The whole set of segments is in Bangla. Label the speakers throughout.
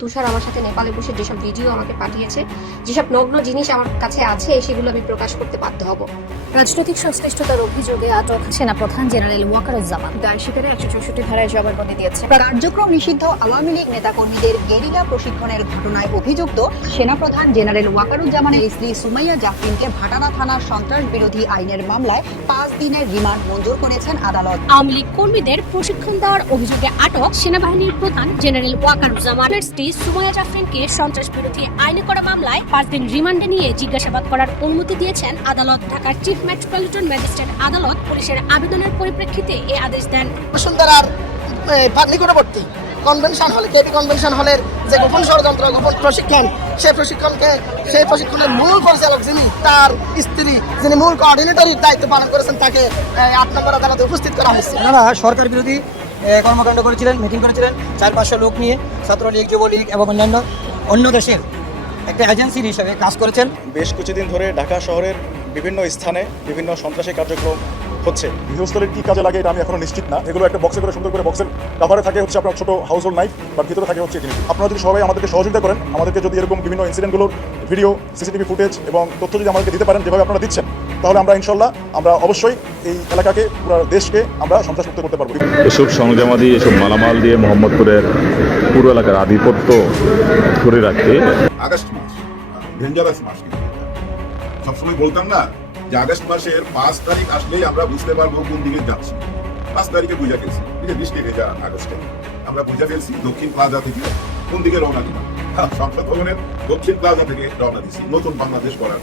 Speaker 1: তুষার আমার সাথে নেপালে বসে যেসব ভিডিও আমাকে পাঠিয়েছে যেসব নগ্ন জিনিস আমার কাছে আছে সেগুলো আমি প্রকাশ করতে বাধ্য হব।
Speaker 2: রাজনৈতিক সংশ্লিষ্টতার অভিযোগে আটক সেনাপ্রধান জেনারেল ওয়াকারুজ্জামান
Speaker 1: দায় শিকারে একশো চৌষট্টি ধারায় জবানবন্দি দিয়েছে।
Speaker 3: কার্যক্রম নিষিদ্ধ আওয়ামী লীগ নেতাকর্মীদের গেরিলা প্রশিক্ষণের ঘটনায় অভিযুক্ত সেনাপ্রধান জেনারেল ওয়াকারুজ্জামানের স্ত্রী সুমাইয়া জাফরিনকে ভাটারা থানার সন্ত্রাস বিরোধী আইনের মামলায় পাঁচ দিনের রিমান্ড মঞ্জুর করেছেন আদালত।
Speaker 2: আওয়ামী লীগ কর্মীদের প্রশিক্ষণ দেওয়ার অভিযোগে আটক সেনাবাহিনীর প্রধান জেনারেল ওয়াকারুজ্জামানের স্ত্রী সুমাইয়া জাফরিনকে সন্ত্রাস বিরোধী আইনে করা মামলায় পাঁচ দিন রিমান্ডে নিয়ে জিজ্ঞাসাবাদ করার অনুমতি দিয়েছেন আদালত ঢাকার চিফ মেট্রোপলিটন ম্যাজিস্ট্রেট আদালত পুলিশের আবেদনের পরিপ্রেক্ষিতে এই আদেশ দেন।
Speaker 4: বসুন্ধরার এ, নিকটবর্তী কনভেনশন হলে কেপি কনভেনশন হলের যে গোপন ষড়যন্ত্র গোপন প্রশিক্ষণ সেই প্রশিক্ষণকে সেই প্রশিক্ষণের মূল পরিচালক যিনি তার স্ত্রী যিনি মূল কোঅর্ডিনেটরের দায়িত্ব পালন করেছেন তাকে এ, আট নম্বর আদালতে উপস্থিত করা হয়েছে।
Speaker 5: ওনারা সরকার বিরোধী এ, কর্মকাণ্ড করেছিলেন মিটিং করেছিলেন চার পাঁচশো লোক নিয়ে ছাত্রলীগ যুবলীগ এবং অন্যান্য অন্য দেশের একটা এজেন্সির হিসেবে কাজ করেছেন।
Speaker 6: বেশ কিছুদিন ধরে ঢাকা শহরের বিভিন্ন স্থানে বিভিন্ন সন্ত্রাসী কার্যক্রম হচ্ছে।
Speaker 7: গৃহস্থলের কি কাজে লাগে এটা আমি এখনও নিশ্চিত না। এগুলো একটা বক্সে করে সুন্দর করে বক্সের কাভারে থাকে হচ্ছে আপনার ছোট হাউস হোল্ড নাইফ বাট ভিতরে থাকে হচ্ছে জিনিস। আপনারা যদি সবাই আমাদেরকে সহযোগিতা করেন আমাদেরকে যদি এরকম বিভিন্ন ইনসিডেন্টগুলোর ভিডিও সিসিটিভি ফুটেজ এবং তথ্য যদি আমাদেরকে দিতে পারেন যেভাবে আপনারা দিচ্ছেন তাহলে আমরা ইনশাল্লাহ আমরা অবশ্যই এই এলাকাকে পুরো দেশকে আমরা সন্ত্রাসমুক্ত করতে পারব।
Speaker 8: এসব সরঞ্জামাদি এসব মালামাল দিয়ে মোহাম্মদপুরের পুরো এলাকার আধিপত্য ধরে রাখতে
Speaker 9: আগস্ট মাস ডেঞ্জারাস মাস সবসময় বলতাম না যে আগস্ট মাসের পাঁচ তারিখ আসলেই আমরা বুঝতে পারব কোন দিকে যাচ্ছি। পাঁচ তারিখে বুঝা গেছি এই যে বৃষ্টি ভেজা আগস্টে। আমরা বুঝা ফেলছি দক্ষিণ প্লাজা থেকে কোন দিকে রওনা দিলাম। সংসদ ভবনের দক্ষিণ প্লাজা থেকে রওনা দিছি নতুন বাংলাদেশ করার।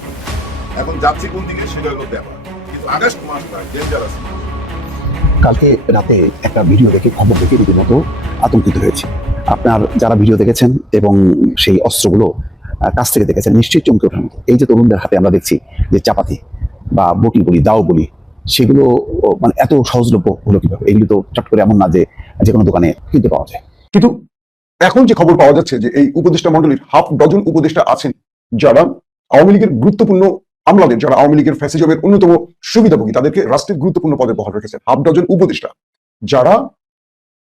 Speaker 9: এখন যাচ্ছি কোন দিকে সেটা হলো ব্যাপার। কিন্তু আগস্ট মাসটা ডেঞ্জারাস
Speaker 10: কালকে রাতে একটা ভিডিও দেখে খবর দেখে রীতিমতো আতঙ্কিত হয়েছে। আপনার যারা ভিডিও দেখেছেন এবং সেই অস্ত্রগুলো কাছ থেকে দেখেছেন নিশ্চয়ই চমকে ওঠার মতো। এই যে তরুণদের হাতে আমরা দেখছি যে চাপাতি বা বটি বলি দাও বলি সেগুলো মানে এত সহজলভ্য হলো কীভাবে? এগুলো তো চট করে এমন না যে যে কোনো দোকানে কিনতে পাওয়া যায়।
Speaker 7: কিন্তু এখন যে খবর পাওয়া যাচ্ছে যে এই উপদেষ্টা মন্ডলীর হাফ ডজন উপদেষ্টা আছেন যারা আওয়ামী লীগের গুরুত্বপূর্ণ আমলাদের যারা আওয়ামী লীগের ফ্যাসিজমের অন্যতম সুবিধাভোগী, তাদেরকে রাষ্ট্রের গুরুত্বপূর্ণ পদে বহাল রেখেছেন হাফ ডজন উপদেষ্টা, যারা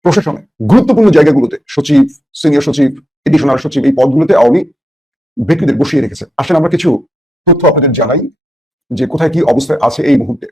Speaker 7: প্রশাসনে গুরুত্বপূর্ণ জায়গাগুলোতে সচিব সিনিয়র সচিব এডিশনাল সচিব এই পদগুলোতে আওয়ামী ব্যক্তিদের বসিয়ে রেখেছে আসেন আমরা কিছু তথ্য আপনাদের জানাই যে কোথায় কি অবস্থায় আছে এই মুহূর্তে।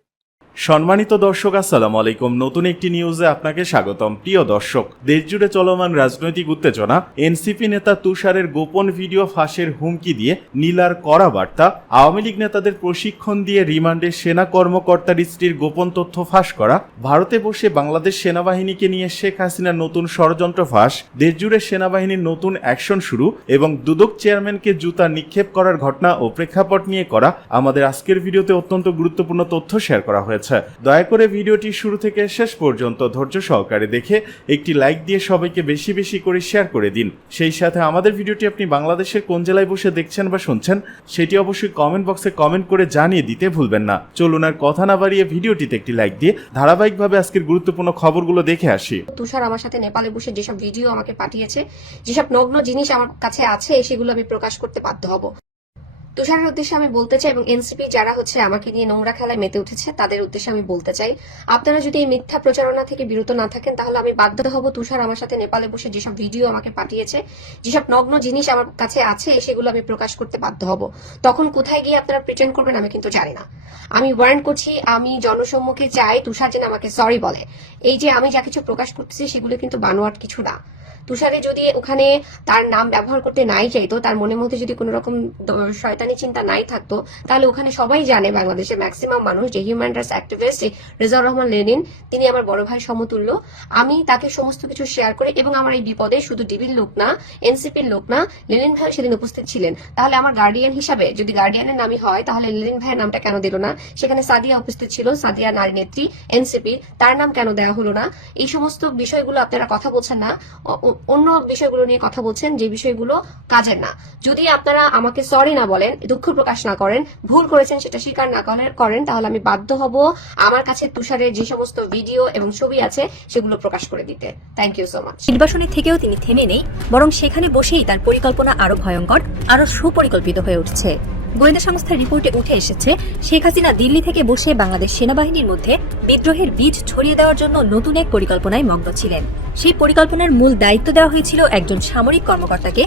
Speaker 11: সম্মানিত দর্শক, আসসালামু আলাইকুম। নতুন একটি নিউজে আপনাকে স্বাগতম। প্রিয় দর্শক, দেশজুড়ে চলমান রাজনৈতিক উত্তেজনা, এনসিপি নেতা তুষারের গোপন ভিডিও ফাঁসের হুমকি দিয়ে নীলার কড়া বার্তা, আওয়ামী লীগ নেতাদের প্রশিক্ষণ দিয়ে রিমান্ডে সেনা কর্মকর্তার স্ত্রীর গোপন তথ্য ফাঁস করা, ভারতে বসে বাংলাদেশ সেনাবাহিনীকে নিয়ে শেখ হাসিনার নতুন ষড়যন্ত্র ফাঁস, দেশজুড়ে সেনাবাহিনীর নতুন অ্যাকশন শুরু এবং দুদক চেয়ারম্যানকে জুতা নিক্ষেপ করার ঘটনা ও প্রেক্ষাপট নিয়ে করা, আমাদের আজকের ভিডিওতে অত্যন্ত গুরুত্বপূর্ণ তথ্য শেয়ার করা হয়েছে। দয়া করে ভিডিওটি শুরু থেকে শেষ পর্যন্ত ধৈর্য সহকারে দেখে একটি লাইক দিয়ে সবাইকে বেশি বেশি করে শেয়ার করে দিন। সেই সাথে আমাদের ভিডিওটি আপনি বাংলাদেশের কোন জেলায় বসে দেখছেন বা শুনছেন, সেটি অবশ্যই কমেন্ট বক্সে কমেন্ট করে জানিয়ে দিতে ভুলবেন না। চলুন আর কথা না বাড়িয়ে ভিডিওটিতে একটি লাইক দিয়ে ধারাবাহিকভাবে আজকের গুরুত্বপূর্ণ খবরগুলো দেখে আসি।
Speaker 1: তুষার আমার সাথে নেপালে বসে যেসব ভিডিও আমাকে পাঠিয়েছে, যেসব নগ্ন জিনিস আমার কাছে আছে, সেগুলো আমি প্রকাশ করতে বাধ্য হব। তুষারের উদ্দেশ্যে আমি বলতে চাই এবং এনসিপি যারা হচ্ছে আমাকে নিয়ে নোংরা খেলায় মেতে উঠেছে, তাদের উদ্দেশ্যে আমি বলতে চাই, আপনারা যদি এই মিথ্যা প্রচারণা থেকে বিরত না থাকেন, তাহলে আমি বাধ্য হব তুষার আমার সাথে নেপালে বসে যেসব ভিডিও আমাকে পাঠিয়েছে, যেসব নগ্ন জিনিস আমার কাছে আছে, সেগুলো আমি প্রকাশ করতে বাধ্য হব। তখন কোথায় গিয়ে আপনারা প্রিটেন্ড করবেন আমি কিন্তু জানি না। আমি ওয়ারেন্ট করছি, আমি জনসম্মুখে চাই তুষার যেন আমাকে সরি বলে। এই যে আমি যা কিছু প্রকাশ করতেছি, সেগুলো কিন্তু বানোয়াট কিছু না। তুষারে যদি ওখানে তার নাম ব্যবহার করতে নাই চাইতো, তার মনের মধ্যে যদি কোনো রকম শয়তানি চিন্তা নাই থাকতো, তাহলে ওখানে সবাই জানে বাংলাদেশের ম্যাক্সিমাম মানুষ যে human rights activist Rezaur Rahman Lenin, তিনি আমার বড় ভাই সমতুল্য। আমি তাকে সমস্ত কিছু শেয়ার করি এবং আমার এই বিপদে শুধু ডিবির লোক না এনসিপির লোক না, লেনিন ভাই সেদিন উপস্থিত ছিলেন। তাহলে আমার গার্ডিয়ান হিসাবে যদি গার্ডিয়ানের নামই হয়, তাহলে লেনিন ভাইয়ের নামটা কেন দিল না? সেখানে সাদিয়া উপস্থিত ছিল, সাদিয়া নারী নেত্রী এনসিপি তার নাম কেন দেওয়া হলো না? এই সমস্ত বিষয়গুলো আপনারা কথা বলছেন না। অন্য বিষয়গুলো নিয়ে কথা বলছেন, যে বিষয়গুলো কাজের না। যদি আপনারা আমাকে সরি না বলেন, দুঃখ প্রকাশ না করেন, ভুল করেছেন, সেটা স্বীকার না করেন- তাহলে আমি বাধ্য হব আমার কাছে তুষারের যে সমস্ত ভিডিও এবং ছবি আছে, সেগুলো প্রকাশ করে দিতে। থ্যাংক ইউ সো মাচ
Speaker 2: নির্বাসনে থেকেও তিনি থেমে নেই, বরং সেখানে বসেই তার পরিকল্পনা আরও ভয়ঙ্কর, আরও সুপরিকল্পিত হয়ে উঠছে। গোয়েন্দা সংস্থার রিপোর্টে উঠে এসেছে, শেখ হাসিনা দিল্লি থেকে বসে বাংলাদেশ সেনাবাহিনীর মধ্যে বিদ্রোহের বীজ ছড়িয়ে দেওয়ার জন্য নতুন এক পরিকল্পনায় মগ্ন ছিলেন। সেই পরিকল্পনার মূল দায়িত্ব দেওয়া হয়েছিল একজন সামরিক কর্মকর্তাকে।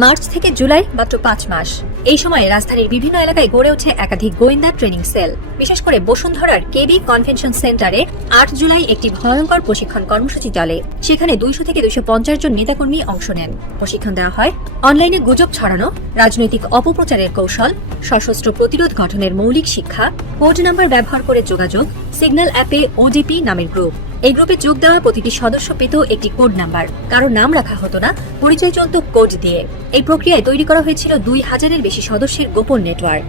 Speaker 2: মার্চ থেকে জুলাই মাত্র পাঁচ মাস। এই সময়ে রাজধানীর বিভিন্ন এলাকায় গড়ে ওঠে একাধিক গোয়েন্দা ট্রেনিং সেল। বিশেষ করে বসুন্ধরার কেবি কনভেনশন সেন্টারে আট জুলাই একটি ভয়ঙ্কর প্রশিক্ষণ কর্মসূচি চলে। সেখানে দুইশো থেকে দুইশো পঞ্চাশ জন নেতাকর্মী অংশ নেন। প্রশিক্ষণ দেওয়া হয় অনলাইনে গুজব ছড়ানো, রাজনৈতিক অপপ্রচারের কৌশল, সশস্ত্র প্রতিরোধ গঠনের মৌলিক শিক্ষা, কোড নাম্বার ব্যবহার করে যোগাযোগ, সিগন্যাল অ্যাপে ওডিপি নামের গ্রুপ এই গ্রুপে যোগ দেওয়া প্রতিটি সদস্য পেত একটি কোড নাম্বার কারও নাম রাখা হতো না পরিচয় কোড দিয়ে। এই প্রক্রিয়ায় তৈরি করা হয়েছিল দুই হাজারের বেশি সদস্যের গোপন নেটওয়ার্ক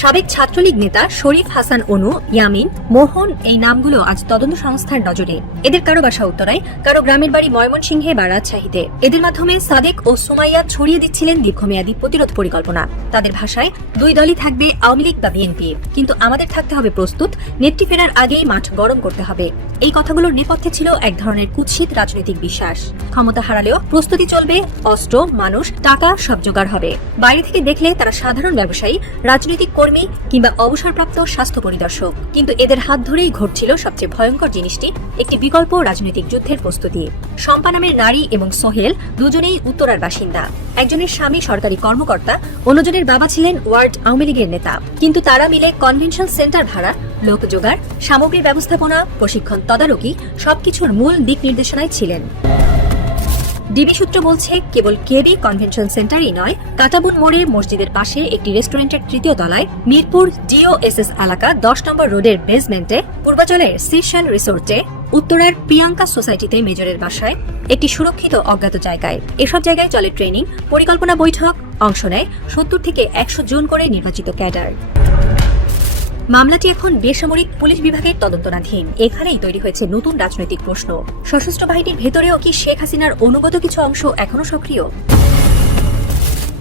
Speaker 2: সাবেক ছাত্রলীগ নেতা শরীফ হাসান অনু, ইয়ামিন, মোহন এই নামগুলো আজ তদন্ত সংস্থার নজরে। এদের কারও বাসা উত্তরায়, কারও গ্রামের বাড়ি ময়মনসিংহে বা রাজশাহীতে। এদের মাধ্যমে সাদেক ও সুমাইয়া ছড়িয়ে দিচ্ছিলেন দীর্ঘমেয়াদী প্রতিরোধ পরিকল্পনা। তাদের ভাষায়, দুই দলই থাকবে আওয়ামী লীগ বা বিএনপি। কিন্তু আমাদের থাকতে হবে প্রস্তুত, নেত্রী ফেরার আগেই মাঠ গরম করতে হবে। এই কথাগুলোর নেপথ্যে ছিল এক ধরনের কুৎসিত রাজনৈতিক বিশ্বাস। ক্ষমতা হারালেও প্রস্তুতি চলবে, অস্ত্র, মানুষ, টাকা সব জোগাড় হবে। বাইরে থেকে দেখলে তারা সাধারণ ব্যবসায়ী, রাজনৈতিক কর্মী কিংবা অবসরপ্রাপ্ত স্বাস্থ্য পরিদর্শক। কিন্তু এদের হাত ধরেই ঘটছিল সবচেয়ে ভয়ঙ্কর জিনিসটি, একটি বিকল্প রাজনৈতিক যুদ্ধের প্রস্তুতি। শম্পা নামের নারী এবং সোহেল দুজনেই উত্তরার বাসিন্দা। একজনের স্বামী সরকারি কর্মকর্তা, অন্যজনের বাবা ছিলেন ওয়ার্ড আওয়ামী লীগের নেতা। কিন্তু তারা মিলে কনভেনশন সেন্টার ভাড়া, লোক জোগাড়, সামগ্রী ব্যবস্থাপনা, প্রশিক্ষণ তদারকি সবকিছুর মূল দিক নির্দেশনায় ছিলেন। ডিবি সূত্র বলছে, কেবল কেবি কনভেনশন সেন্টারই নয়, কাটাবুন মোড়ে মসজিদের পাশে একটি রেস্টুরেন্টের তৃতীয় তলায় মিরপুর ডিওএসএস এলাকা দশ নম্বর রোডের বেসমেন্টে পূর্বাচলের সিশন রিসোর্টে উত্তরার প্রিয়াঙ্কা সোসাইটিতে মেজরের বাসায় একটি সুরক্ষিত অজ্ঞাত জায়গায়। এসব জায়গায় চলে ট্রেনিং, পরিকল্পনা বৈঠক, অংশ নেয় সত্তর থেকে একশো জন করে নির্বাচিত ক্যাডার। মামলাটি এখন বেসামরিক পুলিশ বিভাগের তদন্তনাধীন। এখানেই তৈরি হয়েছে নতুন রাজনৈতিক প্রশ্ন। সশস্ত্র বাহিনীর ভেতরেও কি শেখ হাসিনার অনুগত কিছু অংশ এখনও সক্রিয়?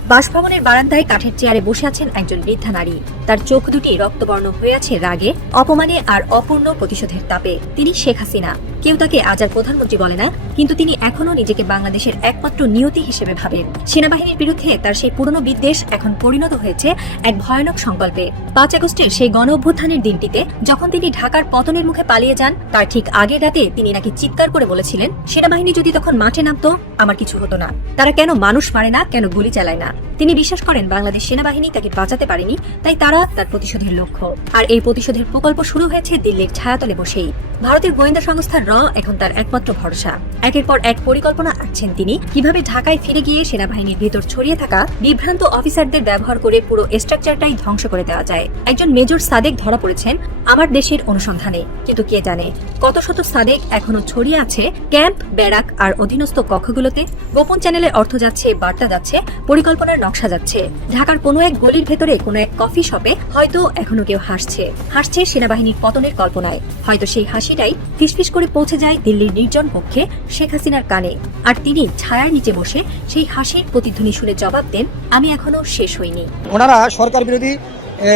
Speaker 2: বাসভবনের বারান্দায় কাঠের চেয়ারে বসে আছেন একজন বৃদ্ধা নারী। তার চোখ দুটি রক্তবর্ণ হয়ে আছে রাগে, অপমানে আর অপূর্ণ প্রতিশোধের তাপে। তিনি শেখ হাসিনা। কেউ তাকে আজ আর প্রধানমন্ত্রী বলে না, কিন্তু তিনি এখনও নিজেকে বাংলাদেশের একমাত্র নিয়তি হিসেবে ভাবেন। সেনাবাহিনীর বিরুদ্ধে তার সেই পুরনো বিদ্বেষ এখন পরিণত হয়েছে এক ভয়ানক সংকল্পে। পাঁচ আগস্টের সেই গণ অভ্যুত্থানের দিনটিতে যখন তিনি ঢাকার পতনের মুখে পালিয়ে যান, তার ঠিক আগের রাতে তিনি নাকি চিৎকার করে বলেছিলেন, সেনাবাহিনী যদি তখন মাঠে নামতো, আমার কিছু হতো না। তারা কেন মানুষ মারে না, কেন গুলি চালায় না? তিনি বিশ্বাস করেন, বাংলাদেশ সেনাবাহিনী তাকে বাঁচাতে পারেনি, তাই তারা তার প্রতিশোধের লক্ষ্য। আর এই প্রতিশোধের প্রকল্প শুরু হয়েছে দিল্লির ছায়াতলে বসেই। ভারতের গোয়েন্দা সংস্থা র এখন তার একমাত্র ভরসা। একের পর এক পরিকল্পনা আঁকছেন তিনি। কীভাবে ঢাকায় ফিরে গিয়ে সেনাবাহিনীর ভেতর ছড়িয়ে থাকা বিভ্রান্ত অফিসারদের ব্যবহার করে পুরো স্ট্রাকচারটাই ধ্বংস করে দেওয়া যায়। একজন মেজর সাদেক ধরা পড়েছেন আমার দেশের অনুসন্ধানে, কিন্তু কে জানে? কত শত সাদেক এখনও ছড়িয়ে আছে ক্যাম্প, ব্যারাক আর অধীনস্থ কক্ষগুলোতে? গোপন চ্যানেলের অর্থ যাচ্ছে, বার্তা যাচ্ছে, পরিকল্পনার নকশা যাচ্ছে। ঢাকার কোনো এক গলির ভেতরে কোনো এক কফি শপে হয়তো এখনও কেউ হাসছে। হাসছে সেনাবাহিনীর পতনের কল্পনায়। হয়তো সেই হাসিটাই ফিসফিস করে পৌঁছে যায় দিল্লির নির্জন কক্ষে শেখ হাসিনার কানে। আর তিনি ছায়ার নিচে বসে সেই হাসির প্রতিধ্বনি শুনে জবাব দেন, আমি এখনও শেষ হইনি।
Speaker 5: ওনারা সরকার বিরোধী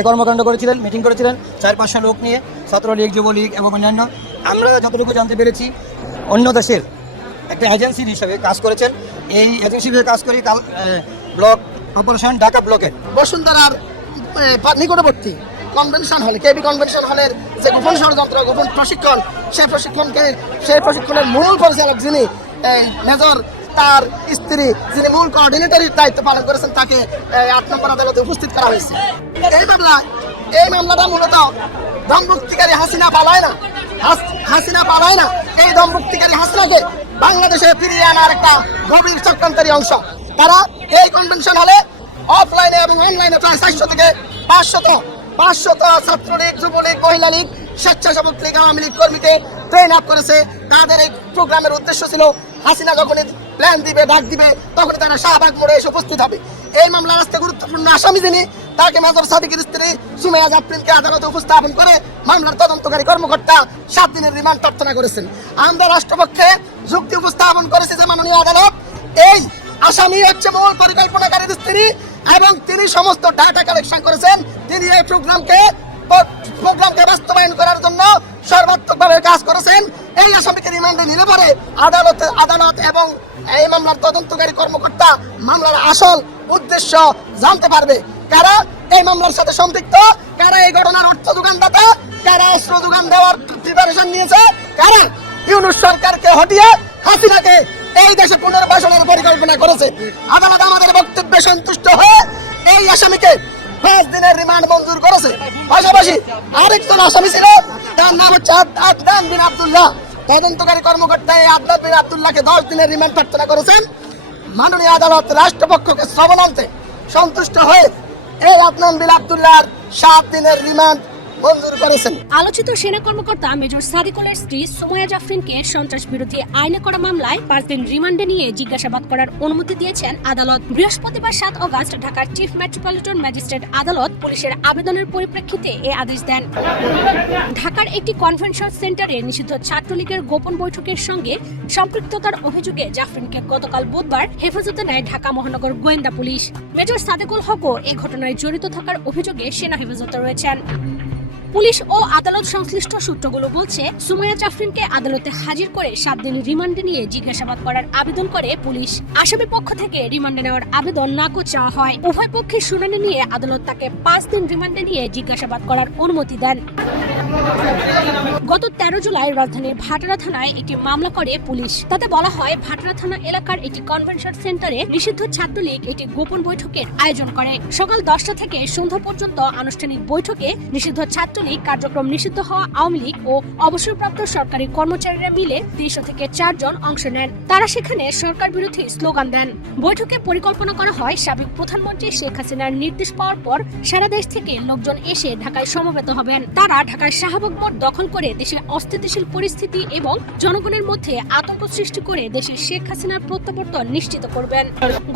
Speaker 5: কর্মকাণ্ড করেছিলেন, মিটিং করেছিলেন, চার পাঁচশো লোক নিয়ে ছাত্রলীগ যুবলীগ এবং অন্যান্য। আমরা যতটুকু জানতে পেরেছি, অন্য দেশের একটা এজেন্সির হিসেবে কাজ করেছেন। এই এজেন্সি হিসেবে কাজ করি কাল ব্লক অপারেশন ঢাকা ব্লকের।
Speaker 4: বসুন্ধরার নিকটবর্তী কনভেনশন হলে, কেবি কনভেনশন হলের যে গোপন ষড়যন্ত্র, গোপন প্রশিক্ষণ, সেই প্রশিক্ষণকে, সেই প্রশিক্ষণের মূল পরিচালক যিনি মেজর তার স্ত্রী, যিনি মূল কোঅর্ডিনেটরের দায়িত্ব পালন করেছেন, তাকে আট নম্বর আদালতে উপস্থিত করা হয়েছে। এই মামলায়, এই মামলাটা মূলত দমভুক্তিকারী হাসিনা পালায় না। হাস- হাসিনা পালায় না। এই দমভুক্তিকারী হাসিনাকে বাংলাদেশে ফিরিয়ে আনার একটা গভীর চক্রান্তেরই অংশ। তারা এই কনভেনশন হলে অফলাইনে এবং অনলাইনে প্রায় চারশো থেকে পাঁচশত পাঁচশত ছাত্রলীগ, যুবলীগ, মহিলা লীগ, স্বেচ্ছাসেবক লীগ, আওয়ামী লীগ কর্মীকে ট্রেন আপ করেছে। তাদের এই প্রোগ্রামের উদ্দেশ্য ছিল হাসিনা যখনই প্ল্যান দিবে, ডাক দিবে তখন তারা শাহবাগ মোড়ে এসে উপস্থিত হবে। এই মামলার আজকে গুরুত্বপূর্ণ আসামি যিনি, তাকে মেজর সাদিকের স্ত্রী সুমেয়া জাফরিনকে আদালতে উপস্থাপন করে মামলার তদন্তকারী কর্মকর্তা সাত দিনের রিমান্ড প্রার্থনা করেছেন। আমরা রাষ্ট্রপক্ষে যুক্তি উপস্থাপন করেছি যে মাননীয় আদালত এই আসামি হচ্ছে মূল পরিকল্পনাকারীর স্ত্রী এবং তিনি সমস্ত ডাটা কালেকশন করেছেন। তিনি এই প্রোগ্রামকে প্রোগ্রামকে বাস্তবায়ন করার জন্য সর্বাত্মকভাবে কাজ করেছেন। এই আসামিকে রিমান্ডে নিলে পরে আদালত আদালত এবং এই মামলার তদন্তকারী কর্মকর্তা মামলার আসল উদ্দেশ্য জানতে পারবে। কারা এই মামলার সাথে সম্পৃক্ত? কারা এই ঘটনার অর্থ যোগানদাতা কারা অস্ত্র যোগান দেওয়ার প্রিপারেশন নিয়েছে? কারা ইউনুস সরকারকে হটিয়ে হাসিনাকে এই দেশে পুনর্বাসনের পরিকল্পনা করেছে? আদালত আমাদের বক্তব্যে সন্তুষ্ট হয়ে এই আসামিকে পাঁচ দিনের রিমান্ড মঞ্জুর করেছে। পাশাপাশি আরেকজন আসামি ছিল, তার নাম হচ্ছে আদনান বিন আব্দুল্লাহ। তদন্তকারী কর্মকর্তা এই আদনান বিন আবদুল্লাহকে দশ দিনের রিমান্ড প্রার্থনা করেছেন। মাননীয় আদালত রাষ্ট্রপক্ষকে শ্রবণ আনতে সন্তুষ্ট হয়ে এই আদনান বিন আবদুল্লাহর সাত দিনের রিমান্ড মঞ্জুর করেছেন।
Speaker 12: আলোচিত সেনা কর্মকর্তা মেজর সাদিকুলের স্ত্রী সুমাইয়া জাফরিনকে সন্ত্রাস বিরোধী আইনে করা মামলায় পাঁচ দিন রিমান্ডে নিয়ে জিজ্ঞাসাবাদ করার অনুমতি দিয়েছেন আদালত। বৃহস্পতিবার সাত অগস্ট ঢাকার চিফ মেট্রোপলিটন ম্যাজিস্ট্রেট আদালত পুলিশের আবেদনের পরিপ্রেক্ষিতে এ আদেশ দেন। ঢাকার একটি কনভেনশন সেন্টারে নিষিদ্ধ ছাত্রলীগের গোপন বৈঠকের সঙ্গে সম্পৃক্ততার অভিযোগে জাফরিনকে গতকাল বুধবার হেফাজতে নেয় ঢাকা মহানগর গোয়েন্দা পুলিশ। মেজর সাদেকুল হকও এ ঘটনায় জড়িত থাকার অভিযোগে সেনা হেফাজতে রয়েছেন। পুলিশ ও আদালত সংশ্লিষ্ট সূত্রগুলো বলছে, সুমাইয়া জাফরিনকে আদালতে হাজির করে সাত দিন রিমান্ডে নিয়ে জিজ্ঞাসাবাদ করার আবেদন করে পুলিশ। আসামি পক্ষ থেকে রিমান্ডে নেওয়ার আবেদন নাকচ চাওয়া হয়। উভয় পক্ষের শুনানি নিয়ে আদালত তাকে পাঁচ দিন রিমান্ডে নিয়ে জিজ্ঞাসাবাদ করার অনুমতি দেন। গত তেরো জুলাই রাজধানীর ভাটারা থানায় একটি মামলা করে পুলিশ। তাতে বলা হয়, ভাটারা থানা এলাকার একটি কনভেনশন সেন্টারে নিষিদ্ধ ছাত্রলীগ একটি গোপন বৈঠকের আয়োজন করে। সকাল দশটা থেকে সন্ধ্যা পর্যন্ত আনুষ্ঠানিক বৈঠকে নিষিদ্ধ ছাত্রলীগ কার্যক্রম নিষিদ্ধ হওয়া আওয়ামী লীগ ও অবসরপ্রাপ্ত সরকারি কর্মচারীরা মিলে দেড়শো থেকে চারজন অংশ নেন। তারা সেখানে সরকার বিরোধী স্লোগান দেন। বৈঠকে পরিকল্পনা করা হয়, সাবেক প্রধানমন্ত্রী শেখ হাসিনার নির্দেশ পাওয়ার পর সারা দেশ থেকে লোকজন এসে ঢাকায় সমবেত হবেন। তারা ঢাকার শাহবাগ মোড় দখল করে দেশের অস্থিতিশীল পরিস্থিতি এবং জনগণের মধ্যে আতঙ্ক সৃষ্টি করে দেশের শেখ হাসিনার প্রত্যাবর্তন নিশ্চিত করবেন।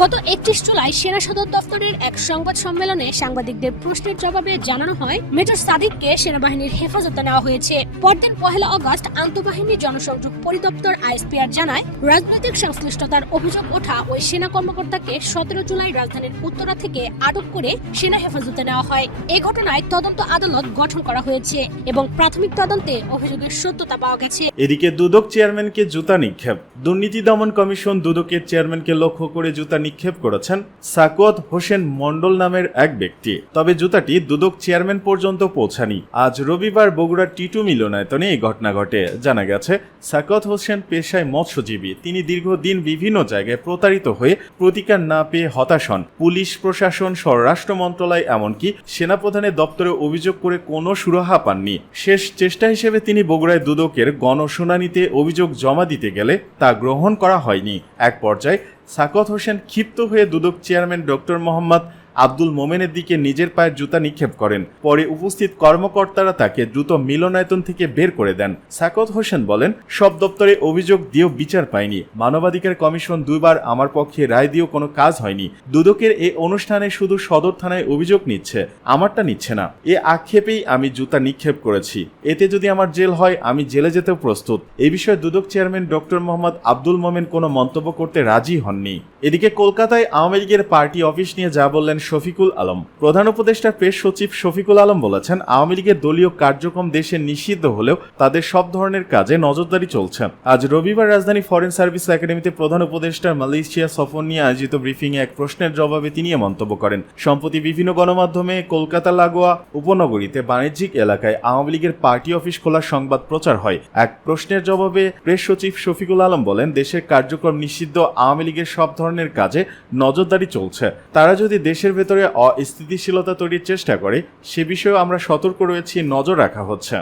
Speaker 12: গত একত্রিশ জুলাই সেনা সদর দফতরের এক সংবাদ সম্মেলনে সাংবাদিকদের প্রশ্নের জবাবে জানানো হয়, মেজর সাদিককে সেনাবাহিনীর হেফাজতে নেওয়া হয়েছে। পরদিন পহেলা অগস্ট আন্তঃবাহিনী জনসংযোগ পরিদপ্তর আইএসপিআর জানায়, রাজনৈতিক সংশ্লিষ্টতার অভিযোগ ওঠা ওই সেনা কর্মকর্তাকে সতেরো জুলাই রাজধানীর উত্তরা থেকে আটক করে সেনা হেফাজতে নেওয়া হয়। এ ঘটনায় তদন্ত আদালত গঠন করা হয়েছে। এবং প্রাথমিক তদন্তে অভিযোগের সত্যতা পাওয়া গেছে।
Speaker 11: এদিকে দুদক চেয়ারম্যানকে জুতা নিক্ষেপ। দুর্নীতি দমন কমিশন দুদকের চেয়ারম্যানকে লক্ষ্য করে জুতা নিক্ষেপ করেছেন সাকোয়াত হোসেন মন্ডল নামের এক ব্যক্তি। তবে জুতাটি দুদক চেয়ারম্যান পর্যন্ত পৌঁছানি। আজ রবিবার বগুড়ার টিটু মিলনায়তনে এই ঘটনা ঘটে। জানা গেছে সাকত হোসেন পেশায় মৎস্যজীবী। তিনি দীর্ঘদিন বিভিন্ন জায়গায় প্রতারিত হয়ে প্রতিকার না পেয়ে হতাশ হন। পুলিশ, প্রশাসন, স্বরাষ্ট্র মন্ত্রণালয়, এমনকি সেনাপ্রধানের দপ্তরে অভিযোগ করে কোনো সুরাহা পাননি। শেষ চেষ্টা হিসেবে তিনি বগুড়ায় দুদকের গণশুনানিতে অভিযোগ জমা দিতে গেলে তা গ্রহণ করা হয়নি। এক পর্যায়ে সাকত হোসেন ক্ষিপ্ত হয়ে দুদক চেয়ারম্যান ডক্টর মোহাম্মদ আব্দুল মোমেনের দিকে নিজের পায়ের জুতা নিক্ষেপ করেন। পরে উপস্থিত কর্মকর্তারা তাকে দ্রুত মিলনায়তন থেকে বের করে দেন। সাকত হোসেন বলেন, সব দপ্তরে অভিযোগ দিয়েও বিচার পায়নি। মানবাধিকার কমিশন দুইবার আমার পক্ষে রায় দিয়েও কোনো কাজ হয়নি। দুদকের এই অনুষ্ঠানে শুধু সদর থানায় অভিযোগ নিচ্ছে, আমারটা নিচ্ছে না। এ আক্ষেপেই আমি জুতা নিক্ষেপ করেছি। এতে যদি আমার জেল হয়, আমি জেলে যেতেও প্রস্তুত। এ বিষয়ে দুদক চেয়ারম্যান ডক্টর মোহাম্মদ আব্দুল মোমেন কোনো মন্তব্য করতে রাজি হননি। এদিকে কলকাতায় আওয়ামী লীগের পার্টি অফিস নিয়ে যা বললেন শফিকুল আলম। প্রধান উপদেষ্টা প্রেস সচিব শফিকুল আলম বলেছেন, আওয়ামী লীগের দলীয় কার্যক্রম দেশে নিষিদ্ধ হলেও তাদের সব ধরনের কাজে নজরদারি চলছে। আজ রবিবার রাজধানী ফরেন সার্ভিস একাডেমিতে প্রধান উপদেষ্টার মালয়েশিয়া সফর নিয়ে আয়োজিত ব্রিফিং এক প্রশ্নের জবাবে তিনি মন্তব্য করেন। সম্প্রতি বিভিন্ন গণমাধ্যমে কলকাতা, লাগোয়া, উপনগরীতে বাণিজ্যিক এলাকায় আওয়ামী লীগের পার্টি অফিস খোলার সংবাদ প্রচার হয়। এক প্রশ্নের জবাবে প্রেস সচিব শফিকুল আলম বলেন, দেশের কার্যক্রম নিষিদ্ধ, আওয়ামী লীগের সব ধরনের কাজে নজরদারি চলছে। তারা যদি দেশের ভেতরে অস্থিতিশীলতা তৈরির চেষ্টা করে সে বিষয়েও আমরা সতর্ক রয়েছি নজর রাখা হচ্ছে।